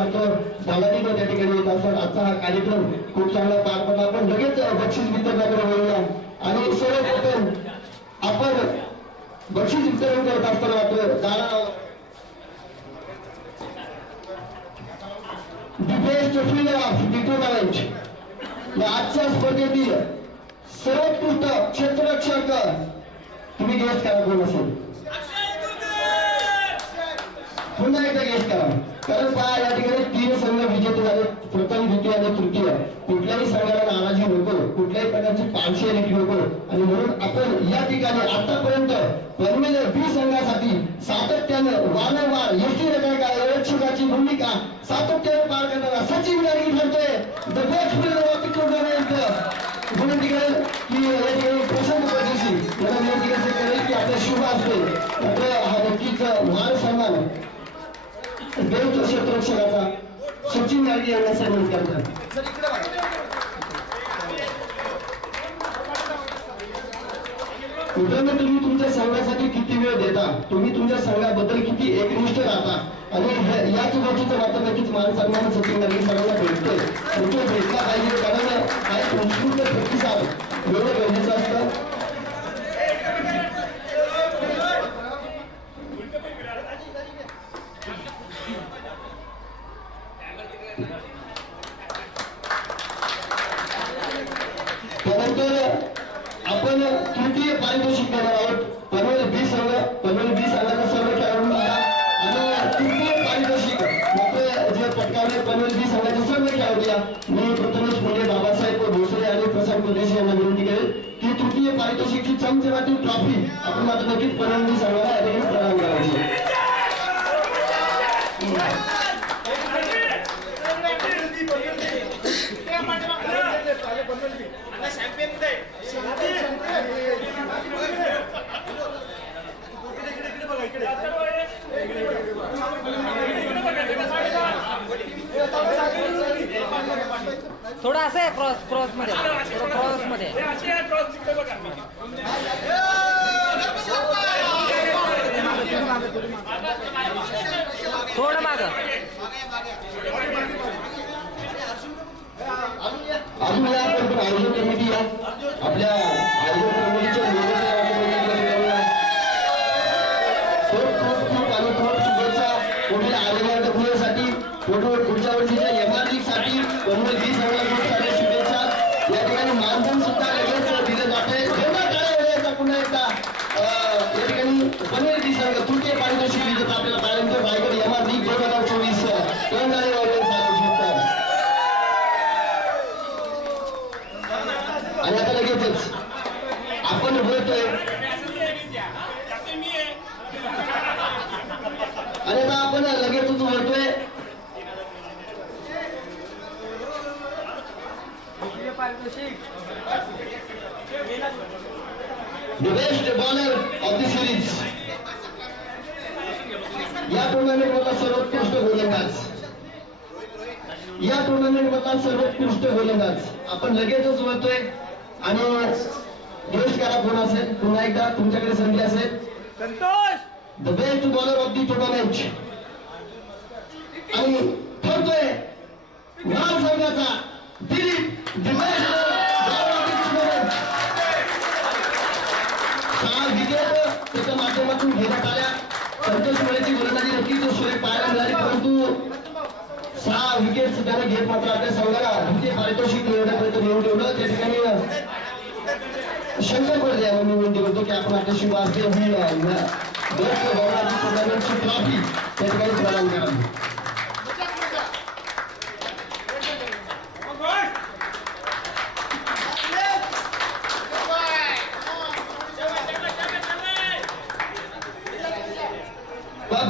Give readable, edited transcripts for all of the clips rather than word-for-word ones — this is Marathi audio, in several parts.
मात्र धावणी त्या ठिकाणी येत असतात. आजचा हा कार्यक्रम खूप चांगला पार पडला. आपण लगेच बक्षीस वितरणाकडे वळूया आणि सर्वप्रथम आपण बक्षीस वितरण करत असताना मात्र best field of the tournament या आजच्या स्पर्धेतील सर्वोत्कृष्ट क्षेत्ररक्षक तुम्ही गेस्ट करा कोण असेल पुन्हा एकदा गेस्ट करा. कारण पहा या ठिकाणी 3 संघ विजेते झाले. प्रथम द्वितीय आणि तृतीय. कुठल्याही संघाला नाराजी नको, कुठल्याही प्रकारची पार्शियालिटी नको आणि म्हणून आपण या ठिकाणी आतापर्यंत पनवेल बी संघासाठी सातत्यानं वारंवार एसटी रक्षकाची भूमिका सातत्याने पार करणारा सचिन गाडगी ठरतोय. The best player of the tournament विनंती करेल की या ठिकाणी प्रसन्न पद्धतीशी मला विनंती करेल की आपल्या शुभ असते आपल्या हा नक्कीच मान सन्मान बेस्ट क्षेत्ररक्षकाचा सचिन गाडगे यांना सन्मानित करतात. मित्रांनो तुम्ही तुमच्या संघासाठी किती वेळ देता, तुम्ही तुमच्या संघाबद्दल किती एकनिष्ठ राहता आणि याच गोष्टीचा मात्र नक्कीच मान सन्मान सचिन गाडगे सर्वांना भेटतोय. तो भेटला पाहिजे कारण काही उत्स्फूर्त प्रतिसाद मिळणं गरजेचं असतं. त्यानंतर आपण तृतीय पारितोषिक देणार आहोत. पनवेल बी संघाचा सर्व खेळाडूंना आणि तृतीय पारितोषिक मात्र जे पटकावले पनवेल बी संघाचे सर्व खेळाडूया मी प्रथमेश मुंडे, बाबासाहेब भोसले आणि प्रसाद परदेशी यांना विनंती करेल की तृतीय पारितोषिकची चमचमाटी ट्रॉफी आपण मात्र नक्कीच पनवेल बी संघाला या ठिकाणी प्रदान करायची. थोडा असं आहे क्रॉस मध्ये थोडं माग अजून या आयोजन कमिटी या आपल्या आयोजन कमिटीच्या शुभेच्छा पुढील आयोजन पुढेसाठी पुढच्या वर्षीच्या एमआरडी साठी पनवेल बी संघाला शुभेच्छा. या ठिकाणी मानधन सुद्धा लगेच दिलं जाते. पुन्हा एकदा या ठिकाणी पनवेल बी संघ तृतीय पारितोषिक विजेता आपल्याला पाहिजे रायगड एमआरडी 2024 आणि आता लगेचच आपण बोलतोय आणि आता आपण लगेचच बोलतोय the best bowler of the series. या टुर्नामेंट मधला सर्वोत्कृष्ट गोलंदाज आपण लगेचच बोलतोय आणि गेस्ट करा कोण असेल पुन्हा एकदा तुमच्याकडे संधी असेल. Santosh the best bowler of the tournament आणि ठरतोय महान संघाचा Dilip the best bowler of the tournament. 6 wicket त्याच्या माध्यमातून घेण्यात आल्या. संतोष मुळेची गोलंदाजी नक्कीच सुरेख पाहायला मिळाली परंतु 6 विकेट्स त्याने घेत मात्र आपल्या संघाला द्वितीय पारितोषिक मिळवण्यापर्यंत नेऊन ठेवलं. त्या ठिकाणी शंकर पडले आपण विनंती करतो की आपण आपल्या शुभ असते ही बेस्ट बॉलर टुर्नामेंटची ट्रॉफी त्या ठिकाणी प्रदान करावी.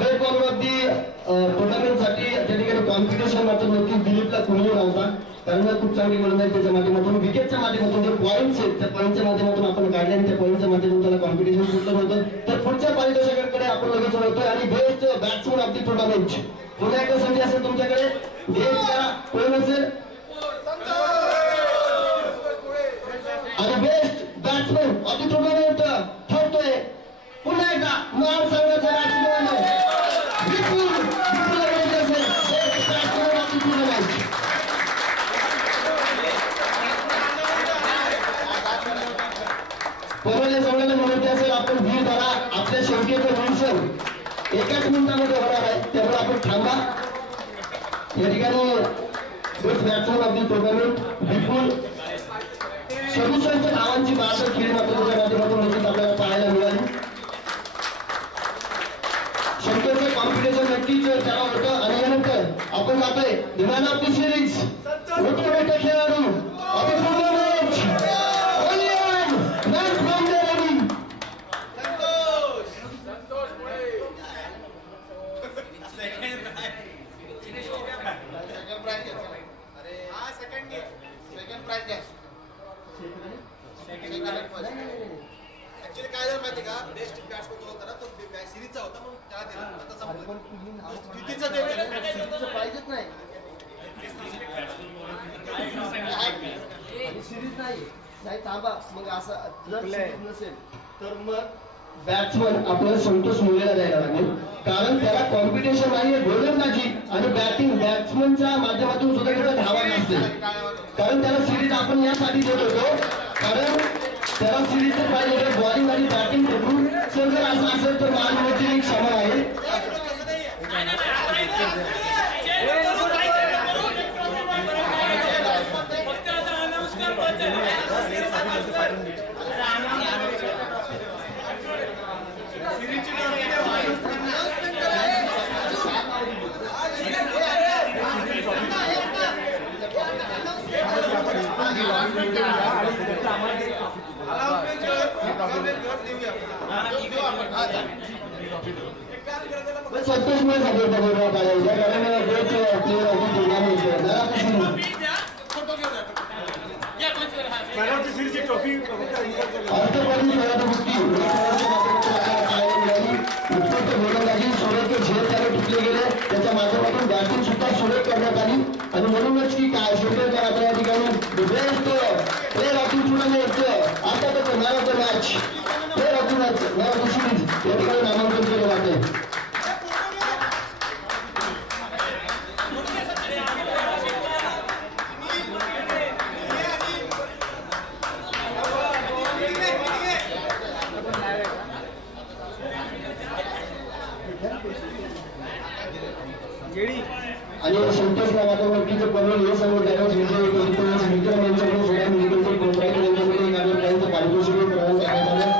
Best bowler of the tournament साठी त्या ठिकाणी कॉम्पिटिशन मात्र नक्कीच दिलीपला कुणीही नव्हता कारण खूप चांगली गोलंदाजी त्याच्या माध्यमातून विकेटच्या माध्यमातून जे पॉईंट्स आहेत त्या पॉईंटच्या माध्यमातून आपण काढले आणि त्या पॉईंटच्या माध्यमातून त्याला कॉम्पिटिशन सुटलं होतं. तर पुढच्या पारितोषिकाकडे आपण लगेच वळतोय आणि best batsman of the tournament पुन्हा एकदा संधी असेल तुमच्याकडे गेस्ट करा कोण असेल आणि best batsman of the tournament ठरतोय पुन्हा एकदा महान संघाचा बॅट्समन विपुल असेल शंकेचं निरसन एकाच मिनिटामध्ये होणार आहे, त्यामुळे आपण थांबा. या ठिकाणी best batsman of the tournament Vipul 67 धावांची बासष्ट खेळी मात्र त्याच्या माध्यमातून निश्चित आपल्याला पाहायला मिळाली. शंकरचं कॉम्पिटिशन नक्कीच त्याला होतं आणि यानंतर आपण जातोय the man of the series मोठे खेळाडू of the tournament man from the running actually काय झालं माहिती का बेस्ट बॅट्समन जो होता ना तो सिरीजचा होता म्हणून त्याला दिला आता संपलं कितीचा देतो पाहिजेच नाही सिरीज नाही थांबा मग असं जर नसेल तर मग बॅट्समन आपल्याला संतोष मुलेला द्यायला लागेल कारण त्याला कॉम्पिटिशन आहे गोलंदाजी आणि बॅटिंग बॅट्समनच्या माध्यमातून सुद्धा त्याचा धावा नसते कारण त्याला सिरीज आपण यासाठी देत होतो कारण त्याला सिरीजचं पाहिजे बॉलिंग आणि बॅटिंग करून जर असं असेल तर मानवची एक क्षमा आहे. संतोष मुळे सगळं बघायला पाहिजे कारण प्लेअर त्याच्या माध्यमातून बॅटिंग सुद्धा सुरेख करण्यात आली आणि म्हणूनच की काय शेवटच्या आपल्या या ठिकाणी best player of the tournament आता त्याचं man of the match player of the match man of the series या ठिकाणी नामांकन केलं जाते. आणि संतोष नावाचा व्यक्तीचं पनवेल हे सर्व त्यावेळेस मित्र यांच्याकडून सोळा मिनिटांचे कॉन्ट्रॅक्ट यांच्याकडे त्यांचं पारितोषिक प्रदान करण्यात आलं.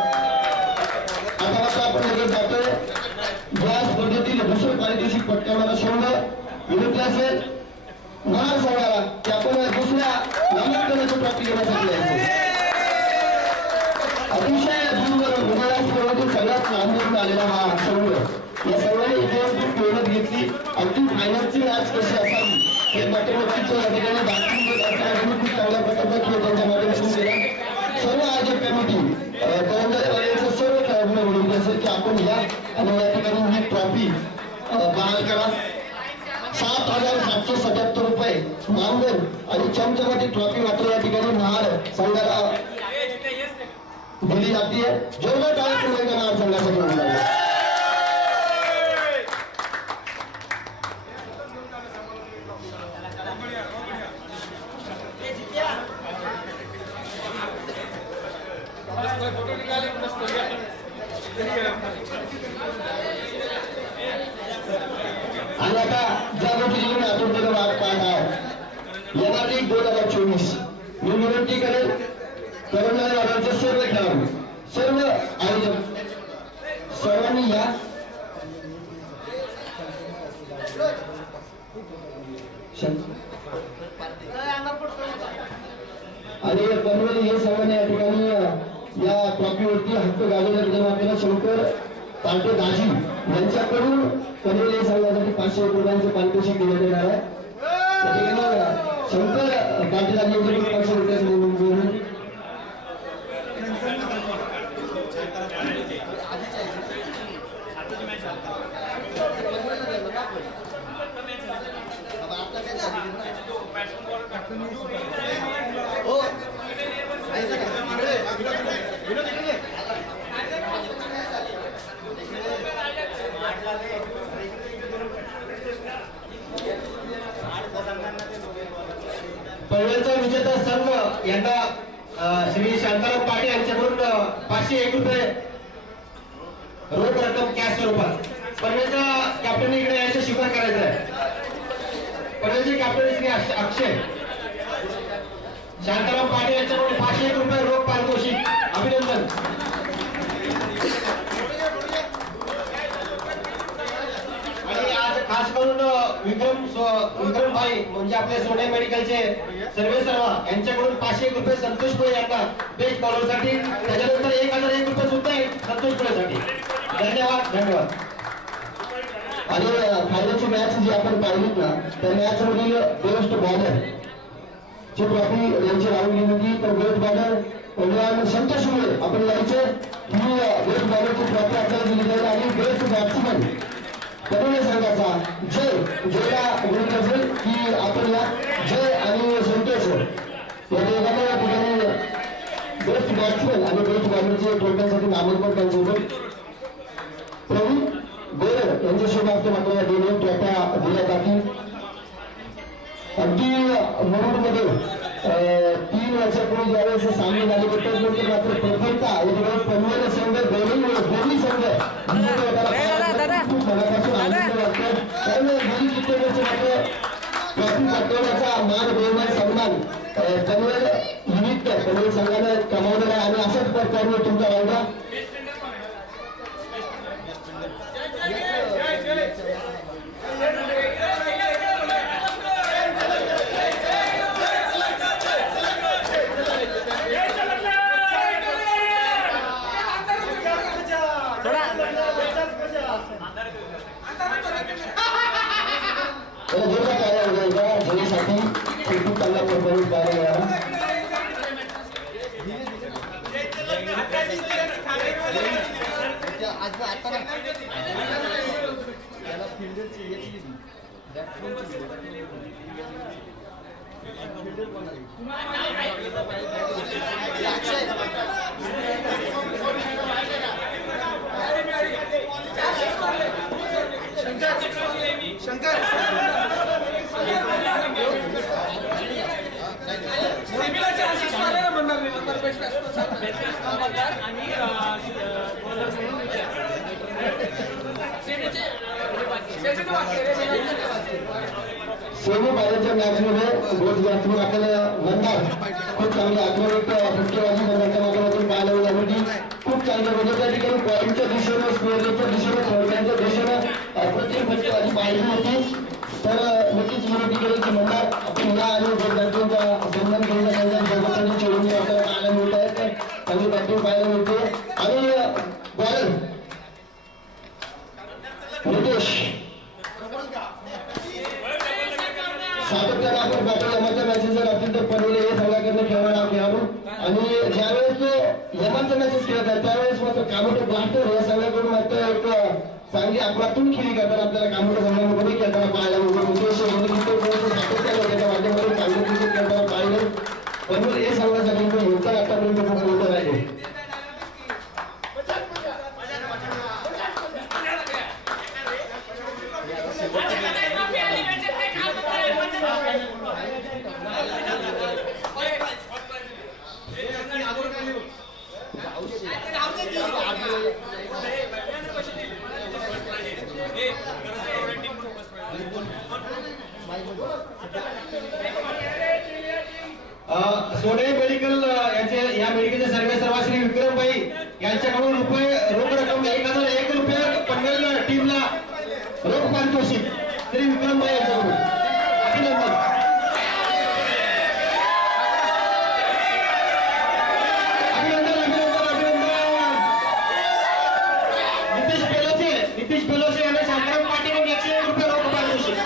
आता मात्र आपण लगेच जातोय या स्पर्धेतील दुसरं पारितोषिक पटकावणारा संघ विरुद्ध असेल महार संघाला की आपण दुसऱ्या नामांकनाची प्राप्ती घेण्यासाठी जायचं. अतिशय दूर महाराष्ट्रामधून सगळ्यात लांबून आलेला हा संघ या सर्वांनी इतिहासात मेहनत घेतली अगदी फायनलची मॅच कशी असावी हे नक्कीच या ठिकाणी दाखवून खूप चांगल्या प्रकारचा खेळ त्यांच्या माध्यमातून केला. सर्व आयोजक कमिटी कर्मचारी सर्व खेळाडूंना विनंती असेल की आपण या आणि या ठिकाणी ही ट्रॉफी बहाल करा. 7,777 रुपये मानधन आणि चमचमाची ट्रॉफी मात्र या ठिकाणी महार संघाला दिली जाते. जोरदार टाळ्या महार संघासाठी होणार आणि आता ज्या गोष्टी आतुरतेने वाट पाहत आहे येणार लीग 2024 मी विनंती करेल कर्मचारी वर्गाचे सर्व खेळाडू सर्व आयोजक सर्वांनी या आणि पनवेल हे सर्वांनी या ठिकाणी या ट्रॉफीवरती हक्क गाजवण्यात जेव्हा आपल्याला शंकर पार्टे दाजी यांच्याकडून पनवेल या संघासाठी 500 रुपयांचे पारितोषिक देण्यात येणार आहे. त्या ठिकाणी शंकर पार्टे दाजी यांच्याकडून 500 रुपयांचे पनवेलचा विजेता संघ यांना श्री शांताराम पाटील यांच्याकडून 501 रुपये रोख रक्कम कॅश स्वरूपात. पनवेलचा कॅप्टन इकडे यायचं स्वीकार करायचं आहे. पनवेलचे कॅप्टन श्री अक्षय शांताराम पाटील यांच्याकडून 501 रुपये रोख पारितोषिक. अभिनंदन. आणि आज खास करून विक्रम भाई म्हणजे आपले सोने मेडिकलचे सर्वे सर्वा यांच्याकडून 501 रुपये संतोष पुळे यांना बेस्ट बॉलरसाठी. त्याच्यानंतर 1001 रुपये सुद्धा संतोष पुळेसाठी. धन्यवाद धन्यवाद. आणि फायनलची मॅच जी आपण पाहिलीत ना त्या मॅच मधील बेस्ट बॉलर ची ट्रॉफी यांची राहून गेली होती. तर बेस्ट बॉलर पहिलवान संतोष मुळे आपण यायचे ही बेस्ट बॉलरची ट्रॉफी आपल्याला दिली जाईल. आणि बेस्ट बॅट्समन पनवेल संघाचा जयला विनंती असेल की आपण या जय आणि संतोष या दोघांना या ठिकाणी बेस्ट बॅट्समन आणि बेस्ट बॉलरचे ट्रॉफीसाठी नामांकन त्यांच्यासोबत प्रवीण गोरे यांच्या शुभार्थ मात्र या दोन्ही ट्रॉफ्या दिल्या जातील. अगदी मुरुडमध्ये 3 वर्षापूर्वी ज्यावेळेस सामने झाले होते मात्र प्रथमता या ठिकाणी पनवेल संघ दोन्ही संघ खूप मनापासून आनंद वाटतो. कारण दोन्ही चित्रपटाचे मात्र ट्रॉफी पटवण्याचा मान बहुमान सन्मान पनवेल निमित्त पनवेल संघानं कमावलेला आहे. आणि अशाच प्रकारे तुमचा वायदा जयसाठी खूप चांगल्या प्रकारे कार्य मिळाला. सेमी फायनलच्या मॅच मध्ये गोल्ड बॅट्समन आपल्याला वंदार खूप चांगली आक्रमक फटकेबाजी करण्याच्या माध्यमातून पाहायला मिळाली होती. खूप चांगल्या म्हणजे त्या ठिकाणी पॉईंटच्या दिशेनं स्कोअरच्या दिशेनं थोडक्यांच्या दिशेनं प्रत्येक फटकेबाजी पाहिली होती. तर नक्कीच विनंती केली की वंदार आपण या आणि गोल्ड बॅट्समनचा सन्मान केलेल्या दोघांसाठी चेंडूंनी आपल्याला पाहायला मिळत आहे. तर चांगली बॅटिंग पाहायला मिळते. आणि बॉलर नितेश सातत्याने आपण बॅटर यमाच्या मॅचेस जर असतील तर पनवेल हे संघाकडनं खेळणारा खेळाडू. आणि ज्यावेळेस तो यमाच्या मॅचेस खेळत आहे त्यावेळेस मात्र कामोटे ब्लास्टर या संघाकडून मात्र एक चांगली आपलातून खेळी करताना आपल्याला कामोटे संघामध्ये खेळताना पाहायला मिळतो. नितेश सातत्याने त्याच्या माध्यमातून चांगले क्रिकेट खेळताना पाहिलं. पनवेल हे संघासाठी योगदान आतापर्यंत खूप मोठं राहिले. सोने मेडिकल यांचे या मेडिकलचे सर्वे सर्वा श्री विक्रम भाई यांच्याकडून रोख रक्कम 1001 रुपये पनवेल टीमला रोख पारितोषिक श्री विक्रम भाई यांच्याकडून. अभिनंदन. नितीश पेलोसे यांना शांताराम पाटील 101 रुपये रोख पारितोषिक.